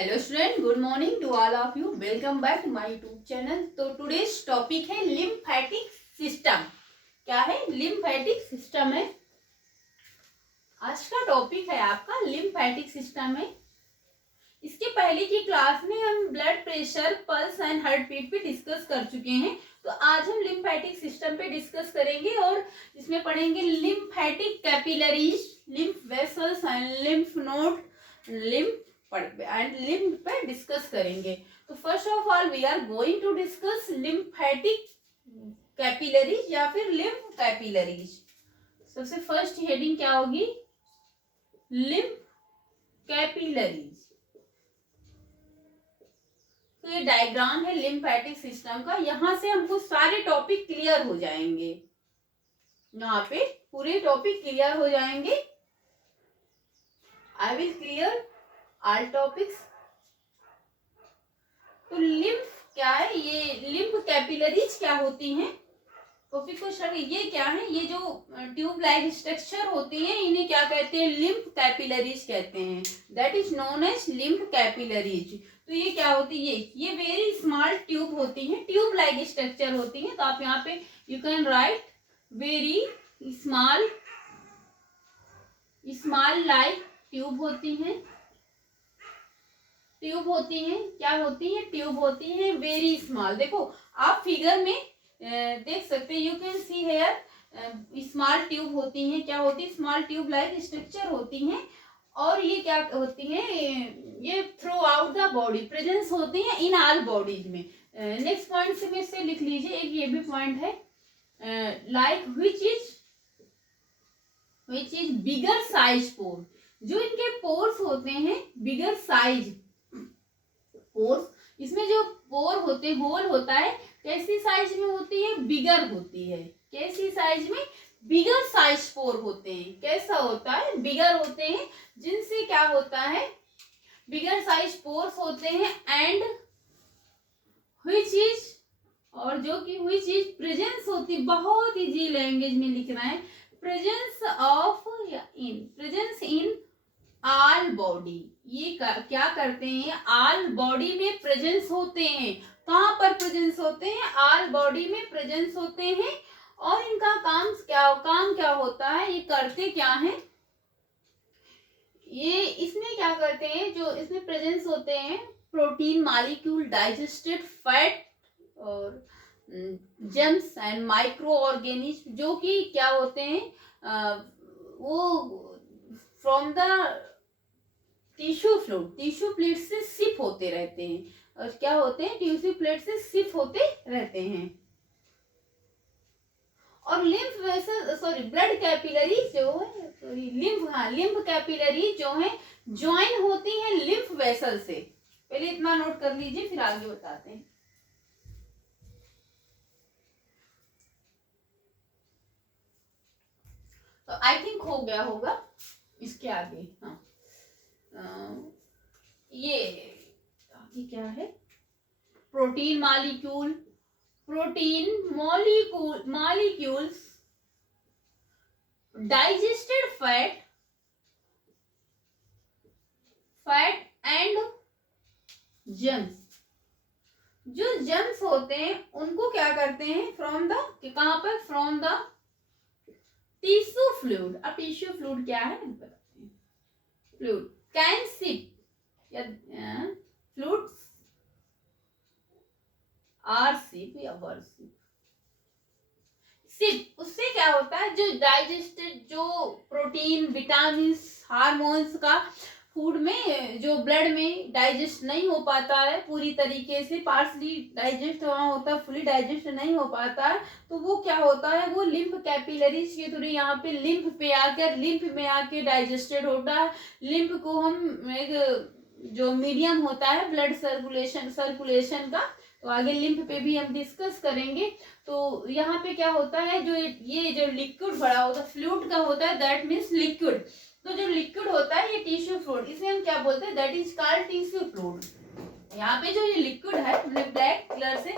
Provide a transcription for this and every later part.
Hello student, good morning to all of you. Welcome back to my YouTube channel. तो today's topic है lymphatic system. क्या है? Lymphatic system है आज का टॉपिक है आपका। लिम्फेटिक सिस्टम है। इसके पहले की क्लास में हम blood pressure, pulse and heart beat पे डिस्कस कर चुके हैं। तो आज हम लिम्फेटिक सिस्टम पे डिस्कस करेंगे और इसमें पढ़ेंगे lymphatic capillaries, lymph vessels and lymph node, lymph and lymph पे डिस्कस करेंगे। तो first of all we are going to discuss lymphatic capillaries या फिर लिम्फ कैपिलरीज। सबसे फर्स्ट हेडिंग क्या होगी? Lymph capillaries. तो ये डायग्राम है लिम्फेटिक सिस्टम का। यहां से हमको सारे टॉपिक क्लियर हो जाएंगे। यहाँ पे पूरे टॉपिक क्लियर हो जाएंगे। I will clear all topics. तो लिम्फ क्या है? ये लिम्फ कैपिलरीज क्या होती हैं? टॉपिक को स्टार्ट। ये क्या है? ये जो ट्यूब लाइक स्ट्रक्चर होती है इन्हें क्या कहते हैं? लिम्फ कैपिलरीज कहते हैं। That is known as lymph capillaries. तो ये क्या होती है? ये वेरी स्मॉल ट्यूब होती है, ट्यूब लाइक स्ट्रक्चर होती है। तो आप यहाँ पे you can write very small like tube होती हैं। ट्यूब होती हैं, क्या होती है? ट्यूब होती है वेरी स्मॉल। देखो आप फिगर में देख सकते हैं, you can see here small tube होती हैं। क्या होती है? स्मॉल ट्यूब लाइक स्ट्रक्चर होती हैं। और ये क्या होती है? ये through out the body presence होती है इन ऑल बॉडीज में। नेक्स्ट पॉइंट से में से लिख लीजिए, एक ये भी पॉइंट है। Like which is bigger size pore. जो इनके पोर्स होते हैं बिगर साइज पोर्स, इसमें जो पोर होते हैं, होल होता है, कैसी साइज में होती है? बिगर होती है। कैसी साइज में? बिगर साइज पोर होते हैं। कैसा होता है? बिगर होते हैं, जिनसे क्या होता है? बिगर साइज पोर्स होते हैं। एंड व्हिच इज, और जो कि व्हिच इज प्रेजेंस होती, बहुत इजी लैंग्वेज में लिखना है, प्रेजेंस इन ऑल बॉडी। ये क्या करते हैं? ऑल बॉडी में प्रेजेंस होते हैं। कहाँ पर प्रेजेंस होते हैं? ऑल बॉडी में प्रेजेंस होते हैं। और इनका काम क्या होता है? ये करते क्या है? ये इसमें क्या करते हैं? जो इसमें प्रेजेंस होते हैं प्रोटीन मॉलिक्यूल, डाइजेस्टेड फैट और जर्म्स एंड माइक्रो ऑर्गेनिज्म, जो कि क्या होते हैं? वो फ्रॉम द टिश्यू प्लेट से शिप होते रहते हैं। और क्या होते हैं? टिश्यू प्लेट से शिप होते रहते हैं। और lymph vessel, sorry blood capillary जो है, लिम्फ कैपिलरी जो है ज्वाइन होती है लिम्फ वेसल से। पहले इतना नोट कर लीजिए, फिर आगे बताते हैं। तो आई थिंक हो गया होगा। इसके आगे ये क्या है? Protein molecules, digested fat and germs. जो जर्म्स होते हैं उनको क्या करते हैं? फ्रॉम द, कहां पर? From the tissue fluid. अब टिश्यू फ्लूइड क्या है बताते हैं। फ्लूइड कैन सिप या फ्लूइड्स आर सिप या वर सिप। उससे क्या होता है? जो डाइजेस्टेड, जो प्रोटीन, विटामिन, हार्मोन्स का फूड में, जो ब्लड में डाइजेस्ट नहीं हो पाता है पूरी तरीके से, पार्सली डाइजेस्ट वहां होता है, फुली डाइजेस्ट नहीं हो पाता है, तो वो क्या होता है? वो लिम्फ कैपिलरीज के थ्रू यहाँ पे लिम्फ में आके डाइजेस्टेड होता है। लिम्फ को हम एक जो मीडियम होता है ब्लड सर्कुलेशन का, तो आगे लिम्फ पे भी हम डिस्कस करेंगे। तो यहाँ पे क्या होता है? जो ये जो लिक्विड भरा होता है, फ्लूइड का होता है, दैट मीन्स लिक्विड। तो जो लिक्विड होता है ये टिश्यू फ्लूइड, इसे हम क्या बोलते हैं? That is called tissue fluid. यहाँ पे जो ये लिक्विड है, ब्लैक कलर से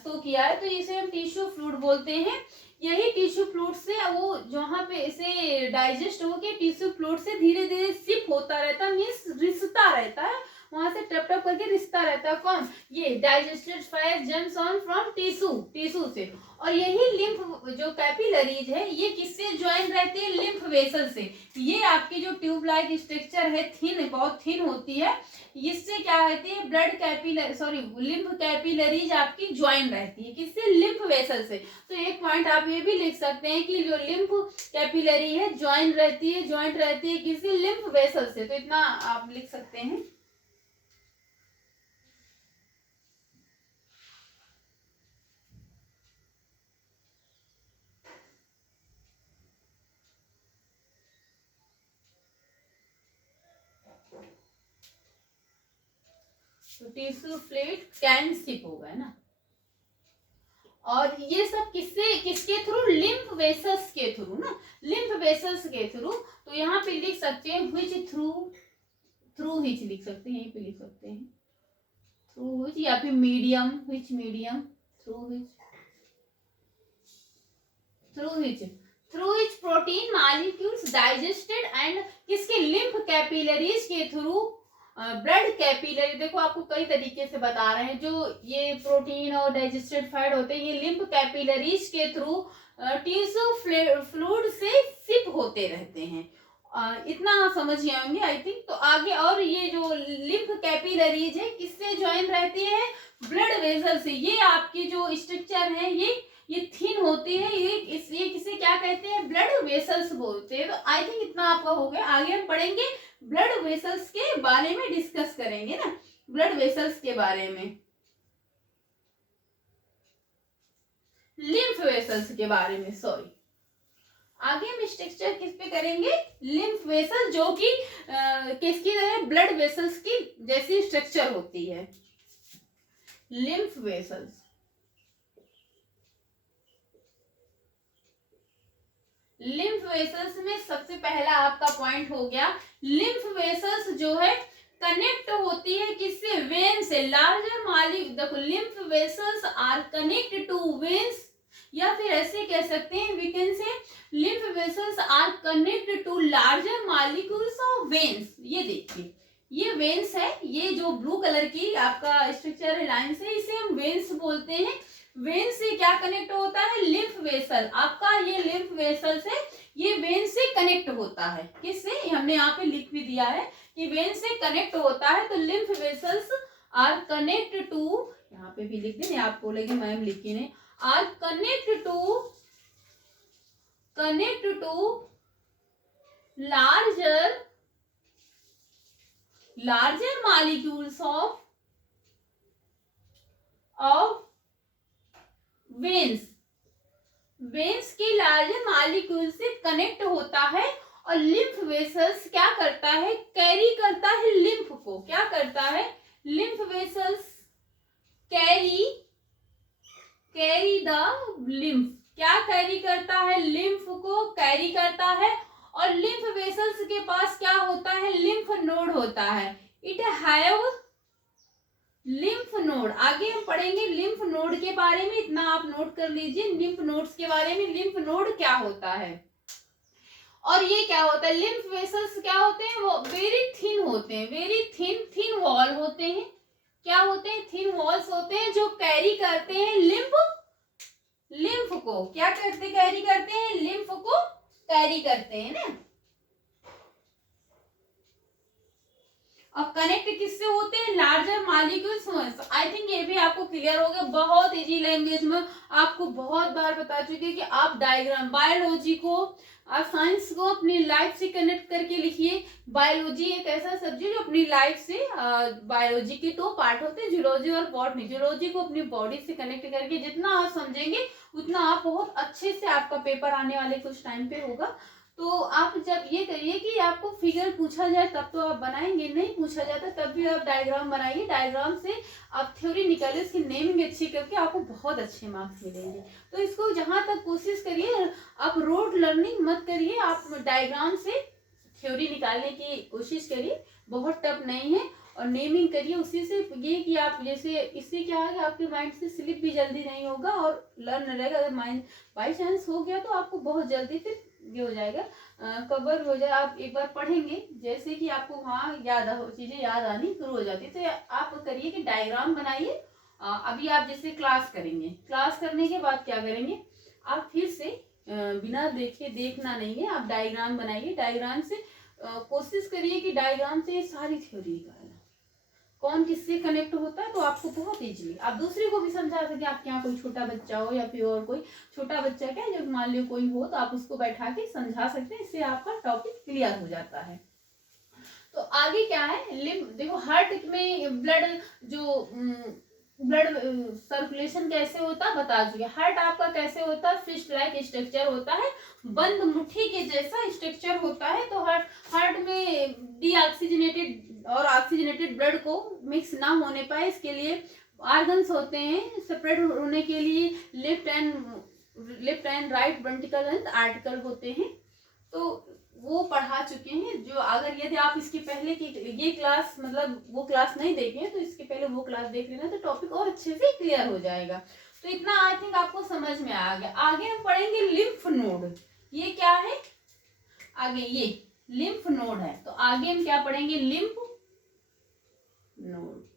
शो किया है, तो इसे हम टिश्यू फ्लूइड बोलते हैं। यही टिश्यू फ्लूइड से वो जहाँ पे इसे डाइजेस्ट होके टिश्यू फ्लूइड से धीरे धीरे सिप होता रहता है, मीन्स रिसता रहता है, वहां से टप टप करके रिश्ता रहता है। कौन? ये digested fat germs on from tissue से। और यही लिम्फ जो कैपिलरीज है ये किससे ज्वाइन रहती है? लिम्फ वेसल से। ये आपकी जो ट्यूब लाइक स्ट्रक्चर है, थिन, बहुत थिन होती है, इससे क्या रहती है? Blood capillary, sorry, lymph capillaries आपकी ज्वाइन रहती है किससे? लिम्फ वेसल से। तो एक पॉइंट आप ये भी लिख सकते हैं कि जो लिम्फ कैपिलरी है ज्वाइंट रहती है किसी लिम्फ वेसल से। तो इतना आप लिख सकते हैं। तो टिश्यू फ्लूइड कैन सिप होगा, है ना। और ये सब किसके थ्रू? लिम्फ वेसल्स के थ्रू ना, लिम्फ वेसल्स के थ्रू। तो यहाँ पे लिख सकते हैं व्हिच थ्रू व्हिच लिख सकते हैं, यहीं पे लिख सकते हैं थ्रू व्हिच, या फिर medium, which medium, through which protein molecules digested and किसके? लिम्फ कैपिलरीज के थ्रू ब्लड कैपिलरी। देखो आपको कई तरीके से बता रहे हैं, जो ये प्रोटीन और डाइजेस्टेड फैट होते हैं ये लिम्फ कैपिलरीज के थ्रू टिश्यू फ्लूइड से सिप होते रहते हैं। इतना आप समझ गए होंगे आई थिंक। तो आगे, और ये जो लिम्फ कैपिलरीज है किससे ज्वाइन रहती है? ब्लड वेसल से। ये आपकी जो स्ट्रक्चर है ये थिन होती है, ये किसे क्या कहते हैं? ब्लड वेसल्स बोलते हैं। तो आई थिंक इतना आपका हो गया। आगे हम पढ़ेंगे ब्लड वेसल्स के बारे में, डिस्कस करेंगे ना, ब्लड वेसल्स के बारे में, लिम्फ वेसल्स के बारे में, सॉरी। आगे हम स्ट्रक्चर किस पे करेंगे? लिम्फ वेसल, जो कि किसकी तरह? ब्लड वेसल्स की जैसी स्ट्रक्चर होती है, लिम्फ वेसल्स। लिम्फ वेसल्स में सबसे पहला आपका पॉइंट हो गया, लिम्फ वेसल्स जो है कनेक्ट होती है किससे? वेन से। लार्जर मॉलिक्यूल, देखो lymph vessels are connect to veins, या फिर ऐसे कह सकते हैं we can say lymph vessels are connect to larger molecules of veins. ये देखिए, ये वेन्स है, ये जो ब्लू कलर की आपका स्ट्रक्चर है, लाइन से, इसे हम वेन्स बोलते हैं। वेन से क्या कनेक्ट होता है? Lymph vessel. आपका ये लिम्फ वेसल से, ये वेन से कनेक्ट होता है किससे? हमने यहाँ पे लिख भी दिया है कि वेन से कनेक्ट होता है। तो lymph vessels are connect to, यहाँ पे भी लिख दें, आप बोलेंगे मैम लिखी नहीं, are connect to larger molecules of veins. Veins के लार्जर मॉलिक्यूल से कनेक्ट होता है। और लिम्फ वेसल्स क्या करता है? कैरी करता है लिम्फ को। क्या करता है? Lymph vessels carry the lymph. क्या कैरी करता है? लिम्फ को कैरी करता है। और लिम्फ वेसल्स के पास क्या होता है? लिम्फ नोड होता है। It have lymph node. आगे हम पढ़ेंगे लिम्फ नोड के बारे में, इतना आप नोट कर लीजिए लिम्फ नोड्स के बारे में। लिम्फ नोड क्या होता है और ये क्या होता है? लिम्फ वेसल्स क्या होते हैं? वो वेरी थिन होते हैं, वेरी थिन वॉल होते हैं। क्या होते हैं? थिन वॉल्स होते हैं जो कैरी करते हैं लिम्फ को। क्या करते? कैरी करते हैं लिम्फ को, कैरी करते हैं ना। और कनेक्ट किससे होते हैं? Larger molecules. आई थिंक ये भी आपको क्लियर हो गया। बहुत इजी लैंग्वेज में आपको बहुत बार बता चुकी है कि आप डायग्राम, बायोलॉजी को, आप साइंस को अपनी लाइफ से कनेक्ट करके लिखिए। बायोलॉजी एक ऐसा सब्जेक्ट जो अपनी लाइफ से, बायोलॉजी के 2 पार्ट होते हैं, जूलॉजी और बॉटनी। जूलॉजी को अपनी बॉडी से कनेक्ट करके जितना आप समझेंगे उतना आप बहुत अच्छे से, आपका पेपर आने वाले कुछ टाइम पे होगा। तो आप जब ये करिए कि आपको फिगर पूछा जाए तब तो आप बनाएंगे, नहीं पूछा जाता तब भी आप डायग्राम बनाइए। डायग्राम से आप थ्योरी निकालिए, इसकी नेमिंग अच्छी करके आपको बहुत अच्छे मार्क्स मिलेंगे। तो इसको जहां तक कोशिश करिए, आप रोड लर्निंग मत करिए, आप डायग्राम से थ्योरी निकालने की कोशिश करिए। बहुत टफ नहीं है। और नेमिंग करिए उसी से, ये कि आप जैसे, इससे क्या है कि आपके माइंड से स्लिप भी जल्दी नहीं होगा और लर्न रहेगा। अगर माइंड बाई चांस हो गया तो आपको बहुत जल्दी फिर ये हो जाएगा, कवर हो जाए। आप एक बार पढ़ेंगे जैसे कि आपको वहाँ चीजें याद आनी शुरू हो जाती है। तो आप करिए कि डायग्राम बनाइए। अभी आप जैसे क्लास करेंगे, क्लास करने के बाद क्या करेंगे, आप फिर से बिना देखे, देखना नहीं है, आप डायग्राम बनाइए। डायग्राम से कोशिश करिए कि डायग्राम से सारी थ्योरी निकालना, कौन किससे कनेक्ट होता है, तो आपको बहुत इजीली आप दूसरे को भी समझा सके। आपके यहाँ कोई छोटा बच्चा हो या फिर और कोई छोटा बच्चा क्या, जब मान लो कोई हो, तो आप उसको बैठा के समझा सकते हैं। इससे आपका टॉपिक क्लियर हो जाता है। तो आगे क्या है, लिम्फ देखो, हार्ट में ब्लड जो ब्लड सर्कुलेशन कैसे होता है बता चुके। हार्ट आपका कैसे होता है, फिस्ट लाइक स्ट्रक्चर होता है, बंद मुट्ठी के जैसा स्ट्रक्चर होता है। तो हार्ट में डीऑक्सीजनेटेड और ऑक्सीजनेटेड ब्लड को मिक्स ना होने पाए, इसके लिए ऑर्गन्स होते हैं सेपरेट होने के लिए। Left and right ventricle article होते हैं। तो वो पढ़ा चुके हैं। जो अगर यदि आप इसके पहले की ये क्लास, मतलब वो क्लास नहीं देखे तो इसके पहले वो क्लास देख लेना, तो टॉपिक और अच्छे से क्लियर हो जाएगा। तो इतना आई थिंक आपको समझ में आ गया। आगे हम पढ़ेंगे लिम्फ नोड। ये क्या है, आगे ये लिम्फ नोड है। तो आगे हम क्या पढ़ेंगे, लिम्फ नोड।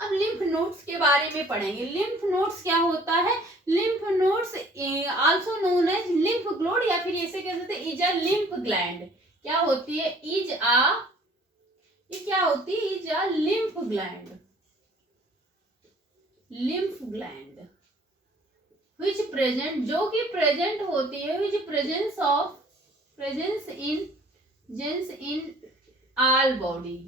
अब लिम्फ नोड्स के बारे में पढ़ेंगे। लिम्फ नोड्स क्या होता है, lymph nodes also known as lymph gland, या फिर ऐसे कह सकते हैं इज अ लिम्फ ग्लैंड। क्या होती है, इज अ, ये क्या होती है, is a lymph gland. Lymph gland which present, जो कि प्रेजेंट होती है, which presence in all body,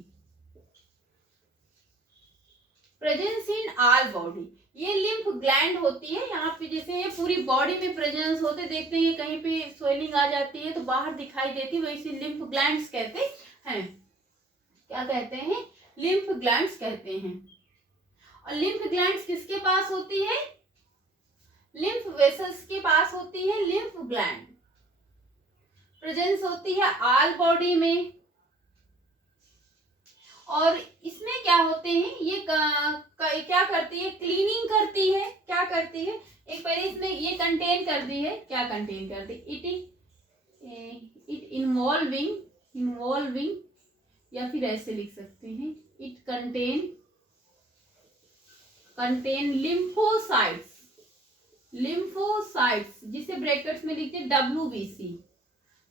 presence in all body. ये लिम्फ ग्लैंड होती है। यहाँ पे जैसे ये पूरी बॉडी में प्रेजेंस होते, देखते हैं कहीं पे स्वेलिंग आ जाती है तो बाहर दिखाई देती है, वैसे लिम्फ ग्लैंड्स कहते हैं। क्या कहते हैं, लिम्फ ग्लैंड्स कहते हैं। और लिम्फ ग्लैंड्स किसके पास होती है, लिम्फ वेसल्स के पास होती है। लिम्फ ग्लैंड प्रेजेंस होती है ऑल बॉडी में। और इसमें क्या होते हैं, ये क्या करती है, क्लीनिंग करती है। क्या करती है, एक पहले इसमें ये कंटेन करती है, क्या कंटेन करती है, इट इन्वॉल्विंग, या फिर ऐसे लिख सकते हैं, इट कंटेन लिम्फोसाइट्स, जिसे ब्रैकेट्स में लिखते हैं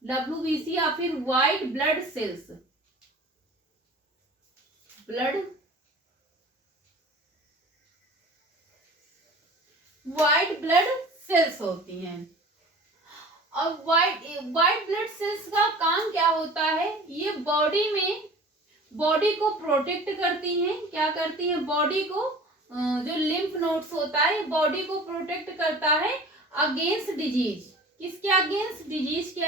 WBC या फिर white blood cells, white blood cells होती हैं। और व्हाइट ब्लड सेल्स का काम क्या होता है, ये बॉडी को प्रोटेक्ट करती हैं। क्या करती हैं, बॉडी को, जो लिम्फ नोड्स होता है बॉडी को प्रोटेक्ट करता है अगेंस्ट डिजीज। किसके अगेंस्ट, डिजीज के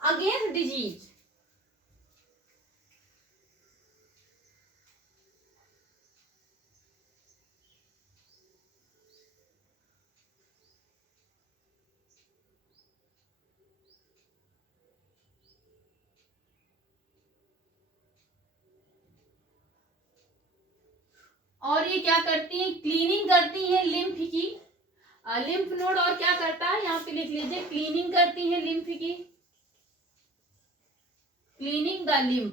अगेंस्ट डिजीज। और ये क्या करती है, क्लीनिंग करती है लिम्फ की, लिम्फ नोड। और क्या करता है, यहाँ पे लिख लीजिए, क्लीनिंग करती है लिम्फ की, क्लीनिंग द लिम्फ।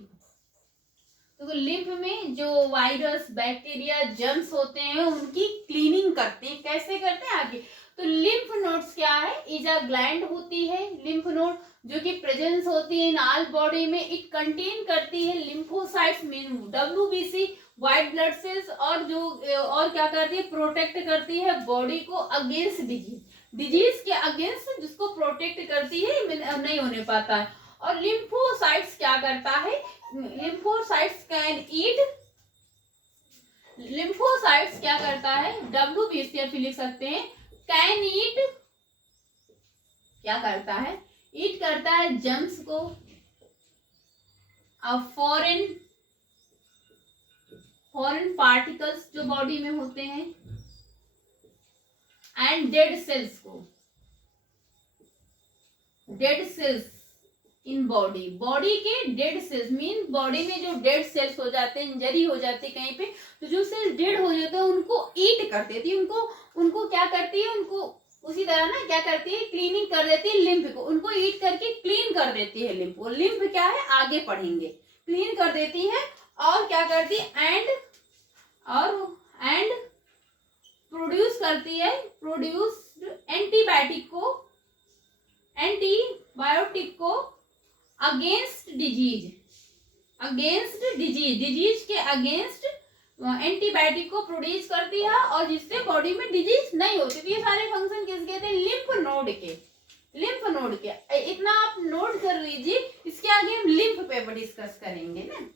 तो लिम्फ में जो वायरस, बैक्टीरिया, जर्म्स होते हैं उनकी क्लीनिंग करते हैं। कैसे करते हैं आगे, तो लिम्फ नोड्स क्या है, इज अ ग्लैंड होती है लिम्फ नोड, जो कि प्रेजेंस होती है इन ऑल बॉडी में। इट कंटेन करती है lymphocytes mean WBC, white blood cells, और क्या करती है, प्रोटेक्ट करती है बॉडी को अगेंस्ट डिजीज के अगेंस्ट, जिसको प्रोटेक्ट करती है, नहीं होने पाता है। और लिम्फोसाइट्स क्या करता है, लिम्फोसाइट्स क्या करता है, WBC या फिर लिख सकते हैं कैन ईट, क्या करता है, ईट करता है जर्म्स को, फॉरेन पार्टिकल्स जो बॉडी में होते हैं, and dead cells in body, body के डेड सेल्स मीन बॉडी में जो डेड सेल्स हो जाते हैं, इंजरी हो जाती है कहीं पे, तो जो सेल्स डेड हो जाते हैं उनको ईट कर देती है, उनको क्या करती है, उनको उसी तरह ना क्या करती है, क्लीनिंग कर देती है लिम्फ को, उनको ईट करके क्लीन कर देती है लिम्फ। और लिम्फ क्या है, आगे पढ़ेंगे, क्लीन कर देती है और क्या करती है, एंड प्रोड्यूस करती है, प्रोड्यूस एंटीबायोटिक को अगेंस्ट डिजीज, डिजीज के अगेंस्ट एंटीबायोटिक को प्रोड्यूस करती है, और जिससे बॉडी में डिजीज नहीं होती। तो ये सारे फंक्शन किसके थे, लिम्फ नोड के। इतना आप नोट कर लीजिए, इसके आगे हम लिम्फ पे डिस्कस करेंगे ना।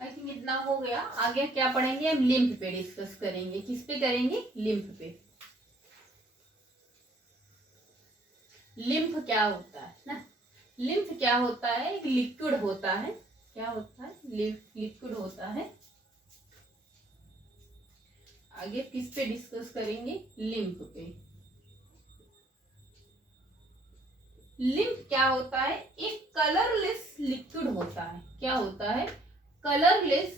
आई थिंक इतना हो गया। आगे क्या पढ़ेंगे हम, लिम्फ पे डिस्कस करेंगे। किस पे करेंगे, लिम्फ पे। लिम्फ क्या होता है ना, लिम्फ क्या होता है, एक लिक्विड होता है। क्या होता है, लिक्विड होता है। आगे किस पे डिस्कस करेंगे, लिम्फ पे। लिम्फ क्या होता है, एक कलरलेस लिक्विड होता है। क्या होता है, कलरलेस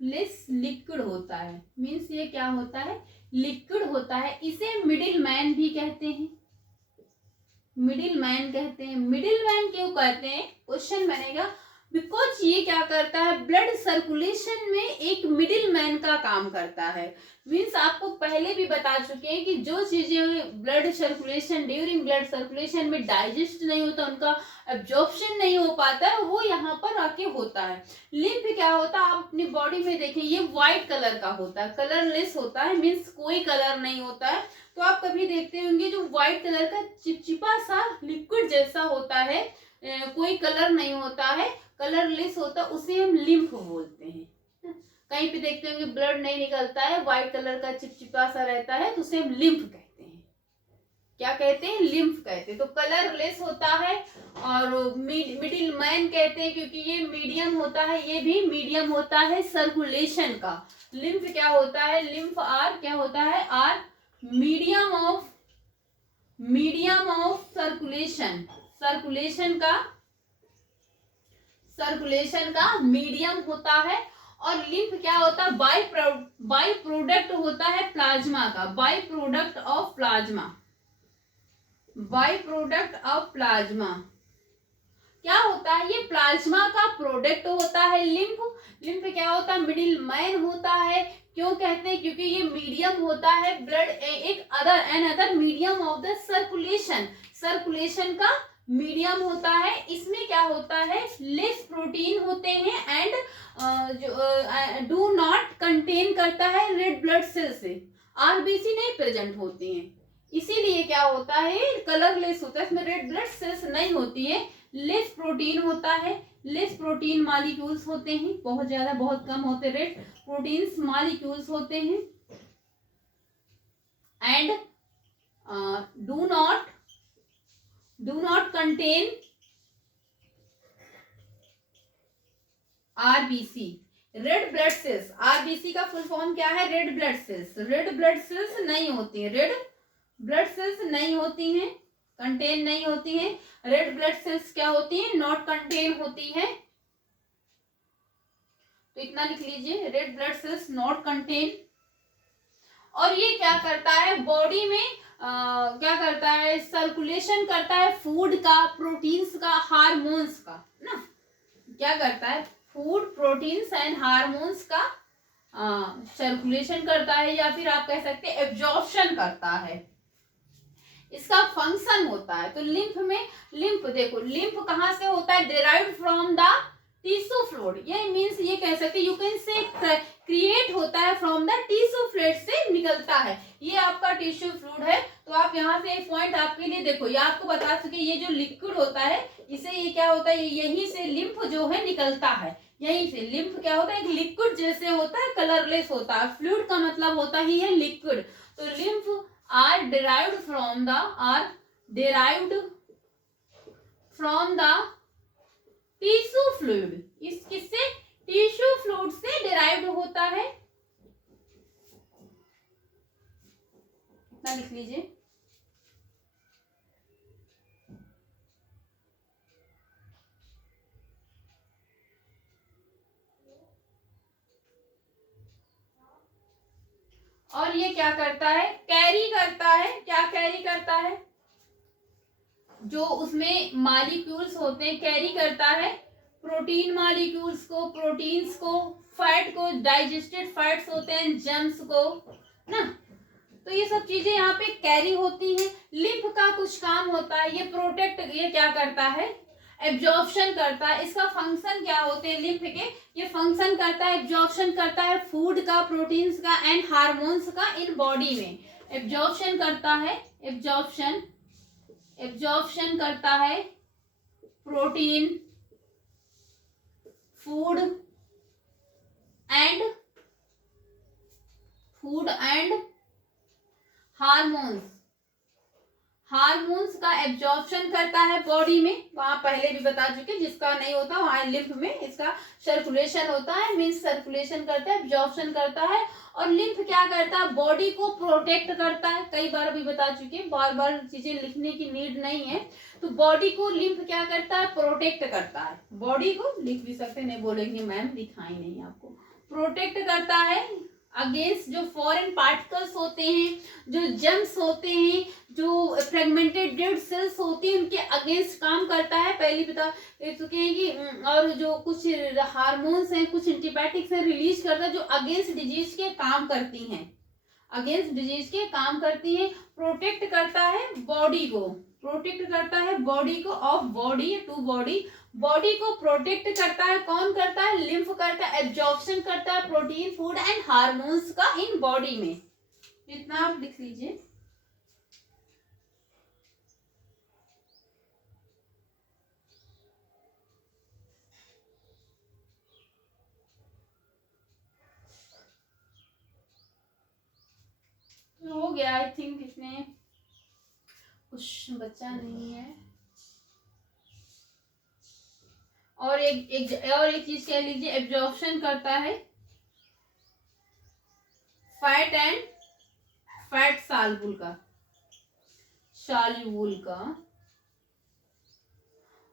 लिक्विड होता है। मीन्स ये क्या होता है, लिक्विड होता है। इसे मिडिल मैन भी कहते हैं, मिडिल मैन कहते हैं। मिडिल मैन क्यों कहते हैं, क्वेश्चन बनेगा। बिकॉज ये क्या करता है, ब्लड सर्कुलेशन में एक मिडिल मैन का काम करता है। मीन्स आपको पहले भी बता चुके हैं कि जो चीजें blood circulation, during blood circulation में डाइजेस्ट नहीं होता, उनका एब्जॉर्प्शन नहीं हो पाता है, वो यहाँ पर आके होता है। लिम्फ क्या होता है, आप अपनी बॉडी में देखें, ये व्हाइट कलर का होता है, कलरलेस होता है। मीन्स कोई कलर नहीं होता है। तो आप कभी देखते होंगे जो व्हाइट कलर का चिपचिपा सा लिक्विड जैसा होता है, कोई कलर नहीं होता है, कलरलेस होता, उसे हम लिम्फ बोलते हैं। कहीं पे देखते होंगे ब्लड नहीं निकलता है, व्हाइट कलर का चिपचिपा सा रहता है, तो उसे हम लिम्फ कहते हैं। क्या कहते हैं, लिम्फ कहते हैं। तो कलरलेस होता है। और मिडिल मैन कहते हैं क्योंकि ये मीडियम होता है, ये भी मीडियम होता है सर्कुलेशन का। लिम्फ क्या होता है, लिम्फ आर क्या होता है, are medium of circulation, circulation का मीडियम होता है। और लिम्फ क्या होता है, बाई प्रोडक्ट होता है प्लाज्मा का, बाई प्रोडक्ट ऑफ प्लाज्मा। क्या होता है, ये प्लाज्मा का प्रोडक्ट होता है लिम्फ क्या होता है, मिडिल मैन होता है। क्यों कहते हैं, क्योंकि ये मीडियम होता है ब्लड, एक other medium of the circulation का मीडियम होता है। इसमें क्या होता है, लेस प्रोटीन होते हैं एंड डू नॉट कंटेन करता है रेड ब्लड सेल्स से, आरबीसी नहीं प्रेजेंट होती हैं, इसीलिए क्या होता है, कलरलेस होता है। इसमें रेड ब्लड सेल्स नहीं होती है, लेस प्रोटीन होता है, लेस प्रोटीन मॉलिक्यूल्स होते हैं, बहुत ज्यादा बहुत कम होते रेड प्रोटीन्स मॉलिक्यूल्स होते हैं। And do not contain RBC, red blood cells. RBC का फुल फॉर्म क्या है, red blood cells. Red blood cells नहीं होती है, रेड ब्लड सेल्स नहीं होती हैं, कंटेन नहीं होती हैं। रेड ब्लड सेल्स क्या होती हैं, नॉट कंटेन होती हैं। तो इतना लिख लीजिए, red blood cells not contain. और ये क्या करता है बॉडी में, क्या करता है, सर्कुलेशन करता है फूड का, प्रोटीन्स का, हार्मोन्स का ना। क्या करता है, फूड, प्रोटीन्स एंड हार्मोन्स का सर्कुलेशन करता है, या फिर आप कह सकते हैं एब्जॉर्प्शन करता है, इसका फंक्शन होता है। तो लिम्फ में, लिम्फ देखो, लिम्फ कहाँ से होता है, derived from the tissue fluid, ये मीन्स ये कह सकते यू कैन से क्रिएट होता है फ्रॉम द टिश्यू फ्लूइड से निकलता है। ये आपका टिश्यू फ्लूइड है। तो आप यहाँ से एक पॉइंट आपके लिए देखो, ये आपको बता सके, ये जो लिक्विड होता है इसे, ये क्या होता है, यहीं से लिम्फ जो है निकलता है, यहीं से लिम्फ क्या होता है, एक लिक्विड जैसे होता है, कलरलेस होता है। फ्लूइड का मतलब होता ही है लिक्विड। तो lymph are derived from the tissue fluid, इस किससे, टिश्यू फ्लूइड से डिराइव्ड होता है। इतना लिख लीजिए। और ये क्या करता है, कैरी करता है, क्या कैरी करता है, जो उसमें मॉलिक्यूल्स होते हैं, कैरी करता है प्रोटीन मॉलिक्यूल्स को, प्रोटीन्स को, फैट को, डाइजेस्टेड फैट्स होते हैं, जर्म्स को ना। तो ये सब चीजें यहाँ पे कैरी होती हैं। लिम्फ का कुछ काम होता है, ये प्रोटेक्ट, ये क्या करता है, एब्जॉर्प्शन करता है। इसका फंक्शन क्या होते हैं लिम्फ के, ये फंक्शन करता है, एब्जॉर्प्शन करता है फूड का, प्रोटीन्स का एंड हार्मोन्स का इन बॉडी में। एब्जॉर्प्शन करता है, एब्जॉर्प्शन करता है प्रोटीन, फूड एंड हार्मोन्स का एब्जॉर्प्शन करता है बॉडी में। वहां पहले भी बता चुके, जिसका नहीं होता वहां लिम्फ में इसका सर्कुलेशन होता है, मीन्स सर्कुलेशन करता है, एब्जॉर्प्शन करता है। और लिम्फ क्या करता है, बॉडी को प्रोटेक्ट करता है। कई बार अभी बता चुके, बार बार चीजें लिखने की नीड नहीं है। तो बॉडी को लिम्फ क्या करता है, प्रोटेक्ट करता है। बॉडी को लिख भी सकते, नहीं बोलेंगे मैम दिखाई नहीं आपको, प्रोटेक्ट करता है अगेंस्ट जो फॉरेन पार्टिकल्स होते हैं, जो जर्म्स होते हैं, जो फ्रेगमेंटेड डेड सेल्स होती हैं, उनके अगेंस्ट काम करता है। पहले बता चुके हैं कि और जो कुछ हार्मोन्स हैं, कुछ एंटीबायोटिक्स हैं, रिलीज करता है, जो अगेंस्ट डिजीज के काम करती हैं, अगेंस्ट डिजीज के काम करती हैं। प्रोटेक्ट करता है बॉडी को, प्रोटेक्ट करता है बॉडी को, of body to body, body को प्रोटेक्ट करता है। कौन करता है, लिम्फ करता है। एब्जॉर्प्शन करता है प्रोटीन, फूड एंड हार्मोन्स का इन बॉडी में। इतना आप लिख लीजिए। हो गया आई थिंक, इसमें कुछ बचा नहीं है। और एक चीज क्या लीजिए, एब्जॉर्प्शन करता है फैट सॉल्यूबल का।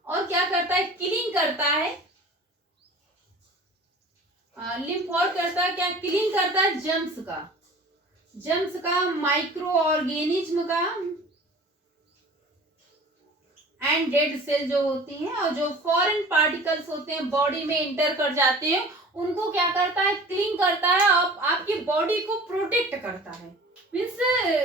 और क्या करता है, किलिंग करता है। लिम्फ और करता है क्या, किलिंग करता है जर्म्स का, माइक्रो ऑर्गेनिज्म का एंड डेड सेल जो होती हैं, और जो फॉरेन पार्टिकल्स होते हैं बॉडी में इंटर कर जाते हैं, उनको क्या करता है, क्लीन करता है, आपकी बॉडी को प्रोटेक्ट करता है। मीन्स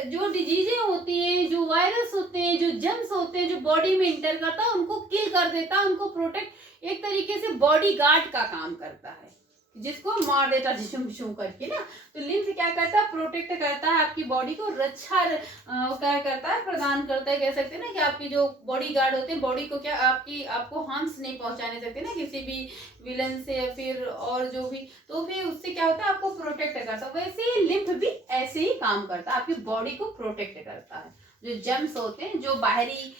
जो डिजीजें होती हैं, जो वायरस होते हैं, जो जर्म्स होते हैं, जो बॉडी में इंटर करता है, उनको किल कर देता है, उनको प्रोटेक्ट, एक तरीके से बॉडी गार्ड का काम करता है, जिसको मार देता झुम करके ना। तो लिम्फ क्या करता है, प्रोटेक्ट करता है, आपकी बॉडी को रक्षा क्या करता है, प्रदान करता है। कह सकते हैं ना कि आपकी जो बॉडी गार्ड होते हैं, बॉडी को क्या आपको हार्म्स नहीं पहुंचाने सकते ना, किसी भी विलन से या फिर और जो भी, तो फिर उससे क्या होता है, आपको प्रोटेक्ट करता है। वैसे ही लिम्फ भी ऐसे ही काम करता है, आपकी बॉडी को प्रोटेक्ट करता है। जो जर्म्स होते हैं, जो बाहरी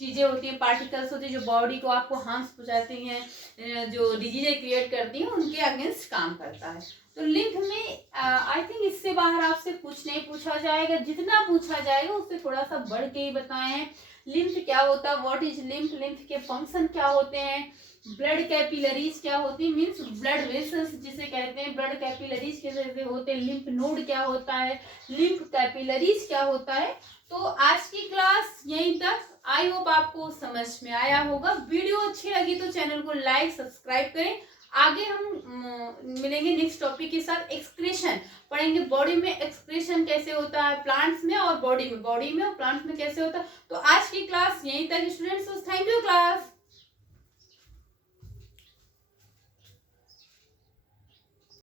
चीजें होती हैं, पार्टिकल्स होती हैं, जो बॉडी को आपको हार्म्स पहुंचाती हैं, जो डिजीजें क्रिएट करती हैं, उनके अगेंस्ट काम करता है। तो लिम्फ में आई थिंक इससे बाहर आपसे कुछ नहीं पूछा जाएगा, जितना पूछा जाएगा उससे थोड़ा सा बढ़ के ही बताएं। लिम्फ क्या होता है, व्हाट इज लिम्फ, लिम्फ के फंक्शन क्या होते हैं, ब्लड कैपिलरीज क्या होती है, मीन्स ब्लड वेसल्स जिसे कहते हैं, ब्लड कैपिलरीज कैसे होते हैं, लिम्फ नोड क्या होता है, लिम्फ कैपिलरीज क्या होता है। तो आज की क्लास यहीं तक, आई होप आपको समझ में आया होगा। वीडियो अच्छी लगी तो चैनल को लाइक सब्सक्राइब करें। आगे हम मिलेंगे नेक्स्ट टॉपिक के साथ, एक्सक्रीशन पढ़ेंगे, बॉडी में एक्सक्रीशन कैसे होता है, प्लांट्स में और बॉडी में और प्लांट्स में कैसे होता है। तो आज की क्लास यहीं तक स्टूडेंट्स, थैंक यू क्लास।